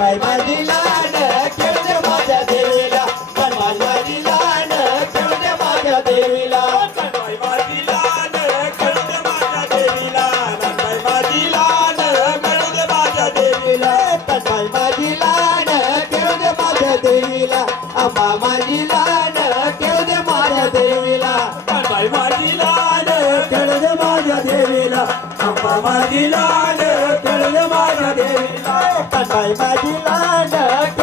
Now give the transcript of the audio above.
तनबाई माझी लाड खेळू दे माझ्या देवीला तनबाई माझी लाड खेळू दे माझ्या देवीला तनबाई माझी लाड खेळू दे माझ्या देवीला तनबाई माझी लाड खेळू दे माझ्या देवीला तनबाई माझी लाड खेळू दे माझ्या देवीला अंबा माझी लाड खेळू दे माझ्या देवीला तनबाई माझी लाड खेळू दे माझ्या देवीला अंबा माझी लाड खेळू दे माझ्या देवीला तनबाई माझी लाड